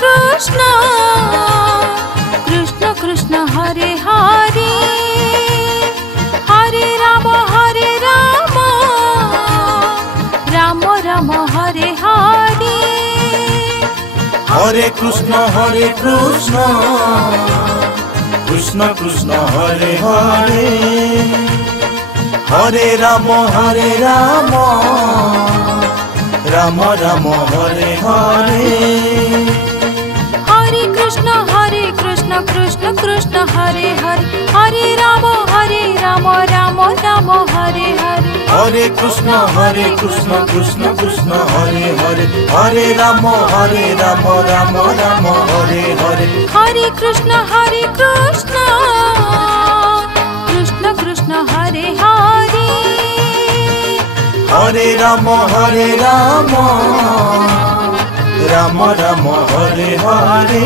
Krishna Krishna Krishna Hare Hare Hare Ram Ram Ram Hare Hare Hare Krishna Krishna Krishna Hare Hare Hare Ram Ram Ram Hare Hare Hare Krishna Krishna Krishna Hare Hare Hare Ram Ram Ram Hare Hare Hare Krishna Krishna Krishna Hare Hare Hare Ram Ram Ram Hare Hare Hare Krishna Krishna Krishna Hare Hare Hare Ram Ram Ram Hare Hare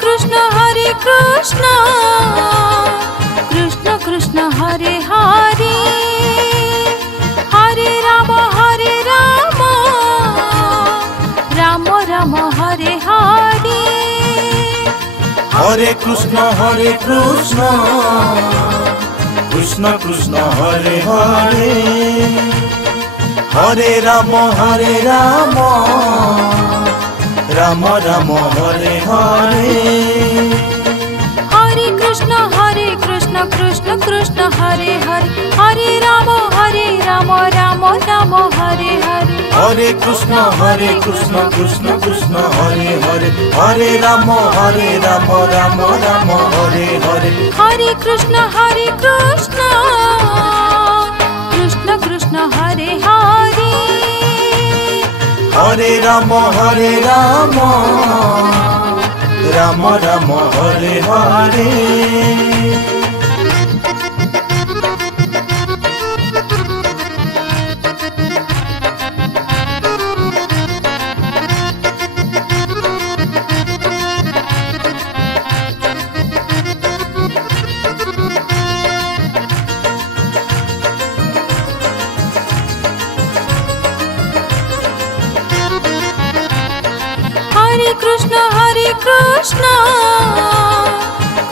Krishna Krishna Krishna Hare Hare Hare Ram Ram Ram Hare Hare Hare Krishna Krishna Krishna Hare Hare Hare Ram Ram Ram Hare Hare Hare Krishna Krishna Krishna Hare Hare Hare Ram Ram Ram Hare Hare Hare Krishna Krishna Krishna Hare Hare Hare Ram Ram Ram Hare Hare Hare Krishna Krishna Krishna Hare Hare Hare Ram Ram Ram Hare Hare Krishna Krishna Krishna Hare Hare Hare Ram Ram Ram Hare Hare Hare Krishna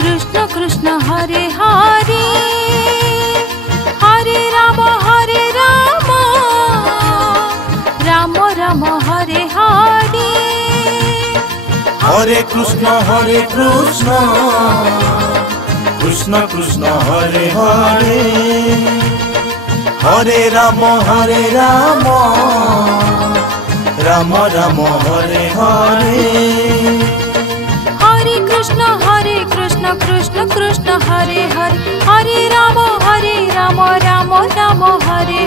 Krishna Krishna Hare Hare Hare Ram Ram Ram Hare Hare Hare Krishna Krishna Krishna Hare Hare Hare Ram Ram Ram Hare Hare Hare Krishna Krishna Krishna Hare Hare Hare Ram Ram Ram Hare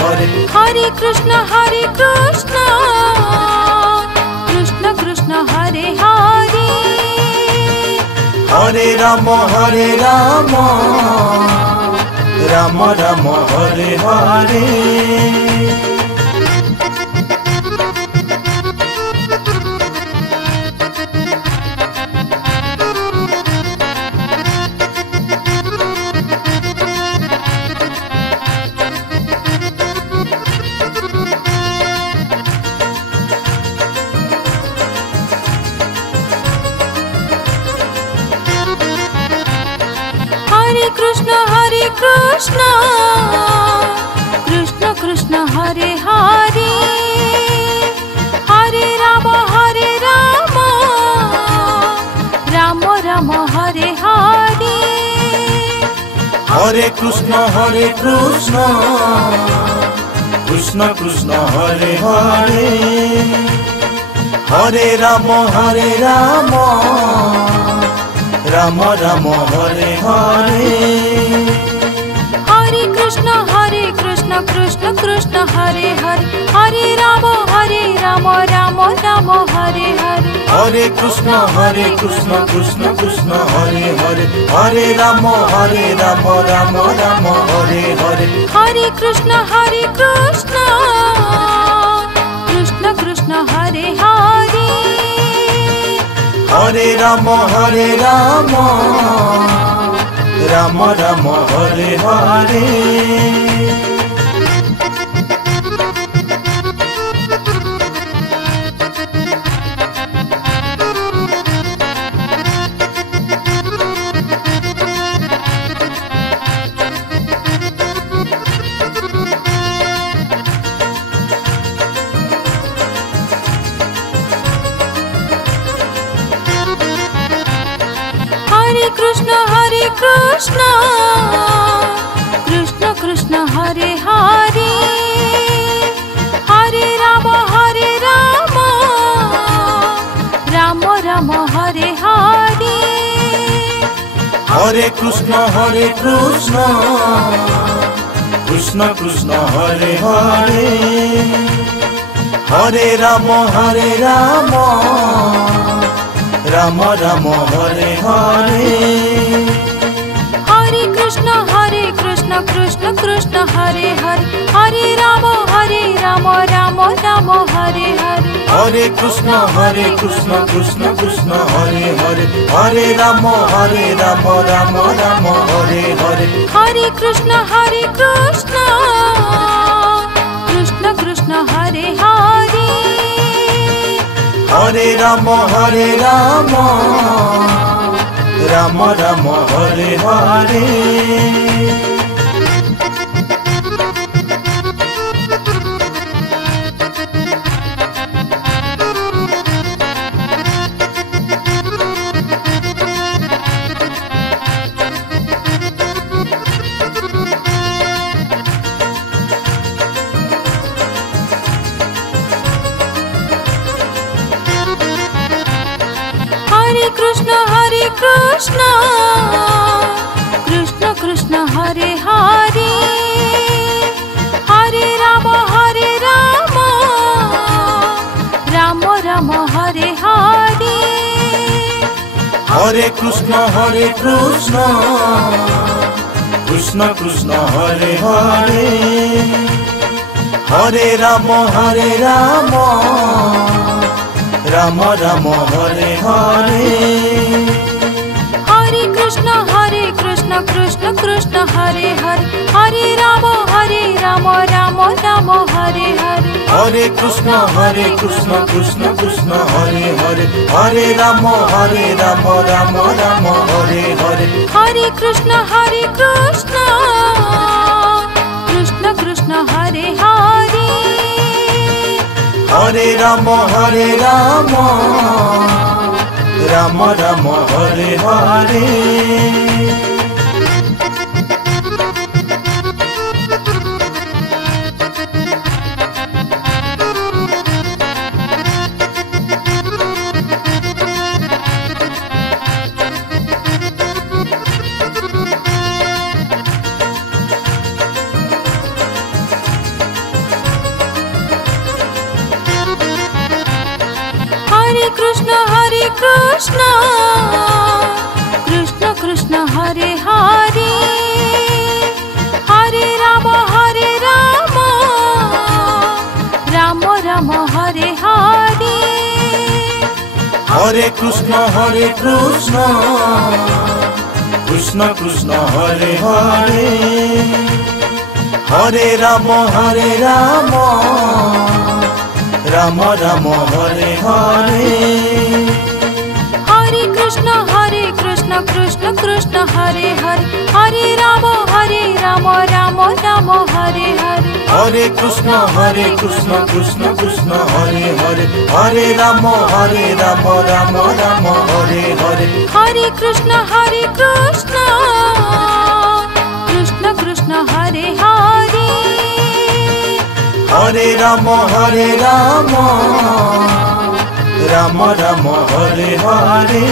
Hare Hare Krishna Krishna Krishna Hare Hare Hare Ram Ram Ram Hare Hare Krishna Krishna Krishna Hare Hare Hare Ram Ram Ram Hare Hare Hare Krishna Krishna Krishna Hare Hare Hare Ram Ram Ram Hare Hare Hare Krishna Krishna Krishna Hare Hare Hare Ram Ram Ram Ram Hare Hare Hare Krishna Krishna Krishna Hare Hare Hare Ram Ram Ram Hare Hare Hare Krishna Krishna Krishna Hare Hare Hare Ram Ram Ram Hare Hare Krishna Krishna Krishna Hare Hare Hare Ram Ram Ram Hare Hare Hare Krishna Krishna Krishna Hare Hare Hare Ram Ram Ram Hare Hare Hare Krishna Krishna Krishna Hare Hare Hare Ram Ram Ram Hare Hare Hare Krishna Krishna Krishna Hare Hare Hare Ram Ram Ram Hare Hare Hare Krishna Krishna Krishna Hare Hare Hare Ram Ram Ram Hare Hare Krishna Krishna Krishna Hare Hare Hare Ram Ram Ram Hare Hare Hare Krishna Krishna Krishna Hare Hare Hare Ram Ram Ram Hare Hare Hare Krishna Krishna Krishna Hare Hare Hare Ram Ram Ram Hare Hare Hare Krishna Krishna Krishna Hare Hare Hare Ram Ram Ram Hare Hare Hare Krishna Krishna Krishna Hare Hare Hare Ram Ram Ram Hare Hare Krishna Krishna Krishna Hare Hare Hare Ram Ram Ram Hare Hare Hare Krishna Krishna Krishna Hare Hare Hare Ram Ram Ram Hare Hare Hare Krishna Krishna Krishna Hare Hare Hare Ram Ram Ram Hare Hare Hare Krishna Krishna Krishna Hare Hare Hare Ram Ram Ram Hare Hare Hare Krishna Krishna Krishna Hare Hare Hare Ram Ram Ram Hare Hare